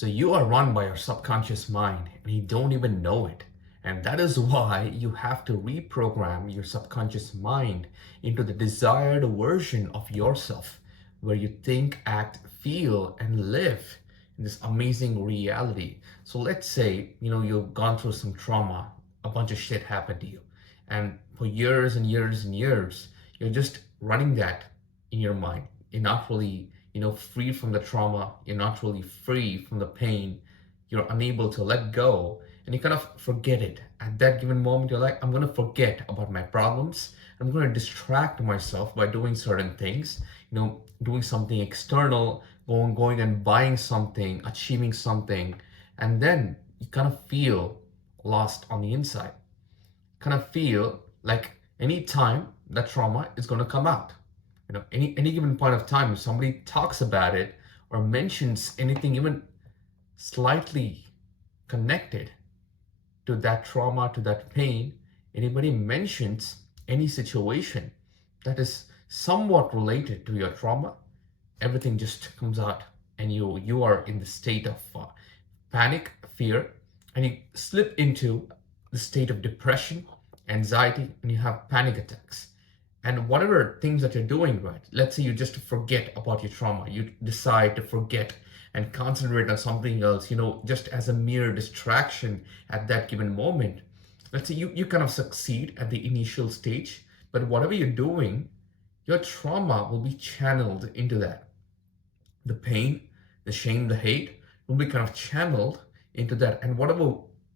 So you are run by your subconscious mind and you don't even know it. And that is why you have to reprogram your subconscious mind into the desired version of yourself, where you think, act, feel, and live in this amazing reality. So let's say, you've gone through some trauma, a bunch of shit happened to you. And for years and years and years, you're just running that in your mind. You're not really free from the trauma. You're not really free from the pain. You're unable to let go, and you kind of forget it. At that given moment, you're like, I'm going to forget about my problems. I'm going to distract myself by doing certain things, doing something external, going and buying something, achieving something. And then you kind of feel lost on the inside, kind of feel like any time that trauma is going to come out. Any given point of time, if somebody talks about it or mentions anything even slightly connected to that trauma, to that pain, anybody mentions any situation that is somewhat related to your trauma, everything just comes out, and you are in the state of panic, fear, and you slip into the state of depression, anxiety, and you have panic attacks. And whatever things that you're doing, right, let's say you just forget about your trauma, you decide to forget and concentrate on something else, just as a mere distraction at that given moment. Let's say you kind of succeed at the initial stage, but whatever you're doing, your trauma will be channeled into that. The pain, the shame, the hate will be kind of channeled into that. And whatever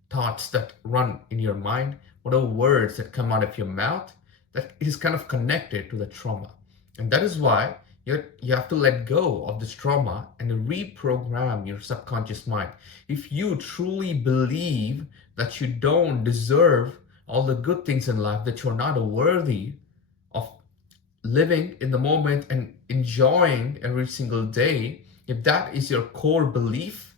thoughts that run in your mind, whatever words that come out of your mouth, that is kind of connected to the trauma. And that is why you have to let go of this trauma and reprogram your subconscious mind. If you truly believe that you don't deserve all the good things in life, that you're not worthy of living in the moment and enjoying every single day, if that is your core belief,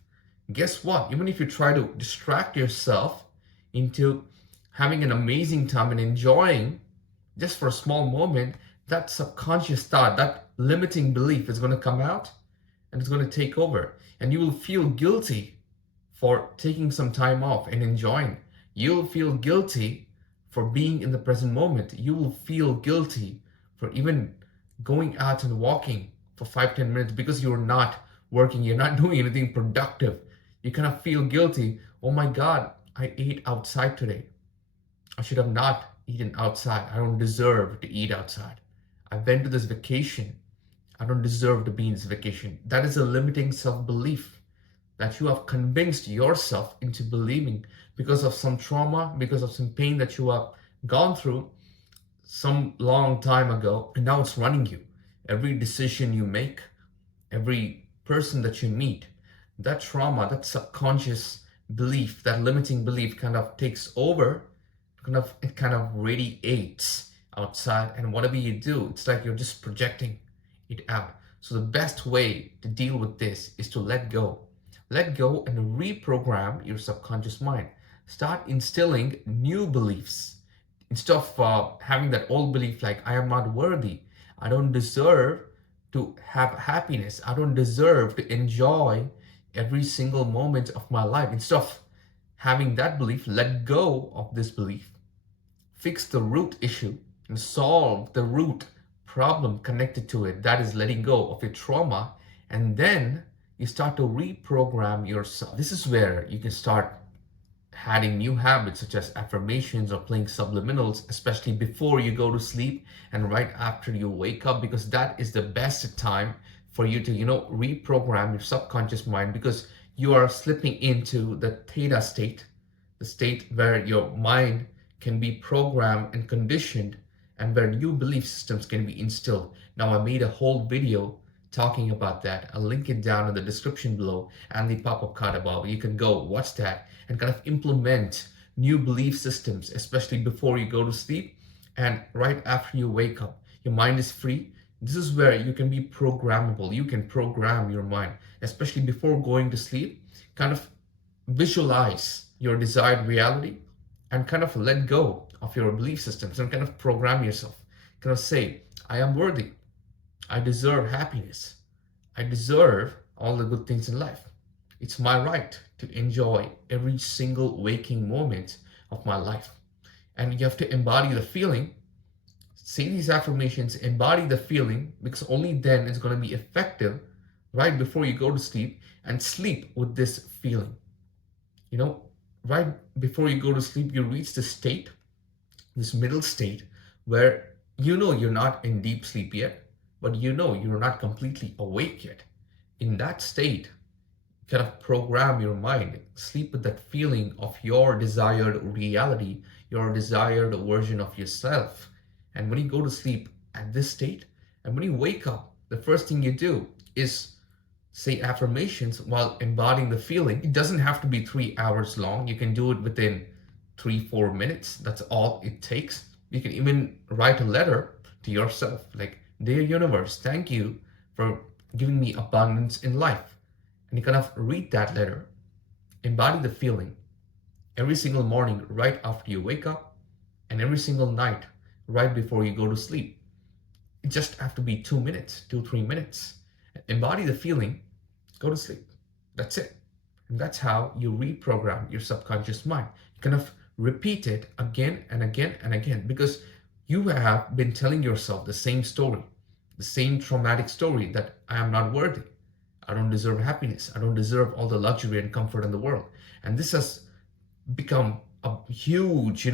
guess what? Even if you try to distract yourself into having an amazing time and enjoying just for a small moment, that subconscious thought, that limiting belief is going to come out and it's going to take over. And you will feel guilty for taking some time off and enjoying. You'll feel guilty for being in the present moment. You will feel guilty for even going out and walking for 5-10 minutes because you're not working, you're not doing anything productive. You kind of feel guilty. Oh my God, I ate outside today. I should have not eaten outside. I don't deserve to eat outside. I went to this vacation. I don't deserve to be in this vacation. That is a limiting self-belief that you have convinced yourself into believing because of some trauma, because of some pain that you have gone through some long time ago, and now it's running you. Every decision you make, every person that you meet, that trauma, that subconscious belief, that limiting belief kind of takes over. It kind of radiates outside, and whatever you do, it's like you're just projecting it out. So the best way to deal with this is to let go and reprogram your subconscious mind. Start instilling new beliefs instead of having that old belief like, I am not worthy, I don't deserve to have happiness, I don't deserve to enjoy every single moment of my life. Instead of having that belief, let go of this belief, fix the root issue, and solve the root problem connected to it. That is letting go of your trauma. And then you start to reprogram yourself. This is where you can start adding new habits such as affirmations or playing subliminals, especially before you go to sleep and right after you wake up, because that is the best time for you to, reprogram your subconscious mind, because you are slipping into the theta state, the state where your mind can be programmed and conditioned and where new belief systems can be instilled. Now, I made a whole video talking about that. I'll link it down in the description below and the pop-up card above. You can go watch that and kind of implement new belief systems, especially before you go to sleep and right after you wake up. Your mind is free. This is where you can be programmable. You can program your mind, especially before going to sleep. Kind of visualize your desired reality and kind of let go of your belief systems and kind of program yourself. Kind of say, I am worthy. I deserve happiness. I deserve all the good things in life. It's my right to enjoy every single waking moment of my life. And you have to embody the feeling. Say these affirmations, embody the feeling, because only then it's going to be effective right before you go to sleep, and sleep with this feeling. You know, right before you go to sleep, you reach the state, this middle state, where you know you're not in deep sleep yet, but you know you're not completely awake yet. In that state, kind of program your mind, sleep with that feeling of your desired reality, your desired version of yourself. And when you go to sleep at this state, and when you wake up, the first thing you do is say affirmations while embodying the feeling. It doesn't have to be 3 hours long. You can do it within 3-4 minutes. That's all it takes. You can even write a letter to yourself like, "Dear universe, thank you for giving me abundance in life." And you kind of read that letter, embody the feeling every single morning right after you wake up, and every single night right before you go to sleep. It just have to be 2 minutes, 2-3 minutes. Embody the feeling, go to sleep. That's it. And that's how you reprogram your subconscious mind. You kind of repeat it again and again and again, because you have been telling yourself the same story, the same traumatic story, that I am not worthy. I don't deserve happiness. I don't deserve all the luxury and comfort in the world. And this has become a huge,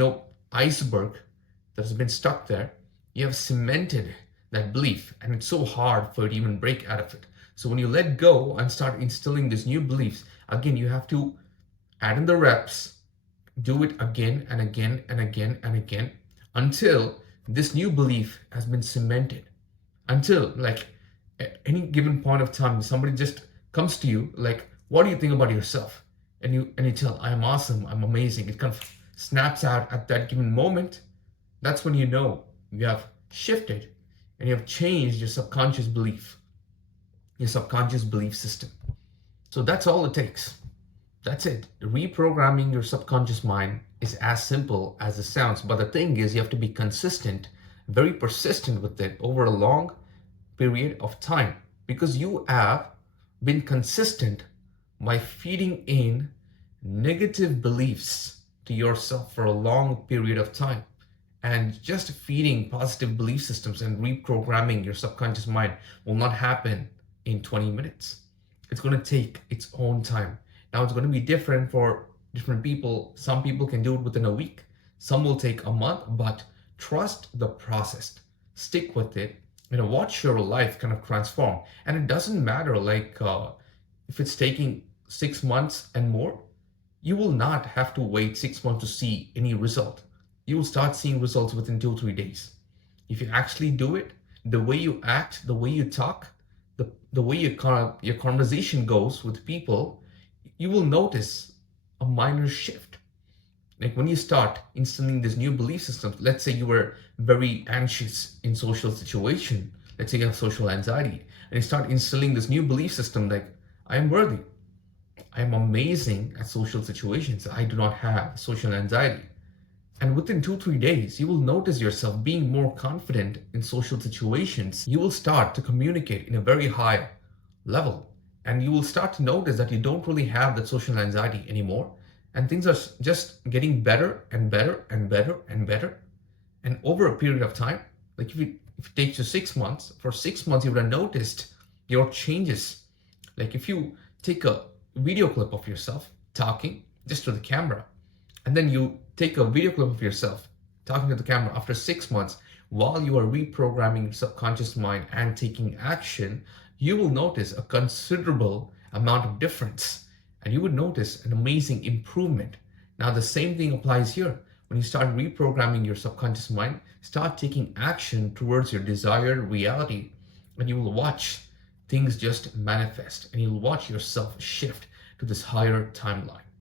iceberg that has been stuck there. You have cemented that belief, and it's so hard for it to even break out of it. So when you let go and start instilling these new beliefs, again, you have to add in the reps, do it again and again and again and again until this new belief has been cemented. Until, like, at any given point of time, somebody just comes to you like, "What do you think about yourself?" And you tell, "I am awesome, I'm amazing." It kind of snaps out at that given moment. That's when you know you have shifted and you have changed your subconscious belief, your subconscious belief system. So that's all it takes. That's it. Reprogramming your subconscious mind is as simple as it sounds. But the thing is, you have to be consistent, very persistent with it over a long period of time, because you have been consistent by feeding in negative beliefs to yourself for a long period of time. And just feeding positive belief systems and reprogramming your subconscious mind will not happen in 20 minutes. It's going to take its own time. Now, it's going to be different for different people. Some people can do it within a week. Some will take a month, but trust the process. Stick with it. Watch your life kind of transform. And it doesn't matter if it's taking 6 months and more, you will not have to wait 6 months to see any result. You will start seeing results within 2-3 days. If you actually do it, the way you act, the way you talk, the way your conversation goes with people, you will notice a minor shift. Like when you start instilling this new belief system, let's say you were very anxious in social situation, let's say you have social anxiety, and you start instilling this new belief system like, "I am worthy. I am amazing at social situations. I do not have social anxiety." And within 2-3 days, you will notice yourself being more confident in social situations. You will start to communicate in a very high level. And you will start to notice that you don't really have that social anxiety anymore. And things are just getting better and better and better and better. And over a period of time, like if it takes you 6 months, for 6 months, you would have noticed your changes. Like if you take a video clip of yourself talking just to the camera, and then you take a video clip of yourself talking to the camera after 6 months, while you are reprogramming your subconscious mind and taking action, you will notice a considerable amount of difference, and you would notice an amazing improvement. Now, the same thing applies here. When you start reprogramming your subconscious mind, start taking action towards your desired reality, and you will watch things just manifest, and you'll watch yourself shift to this higher timeline.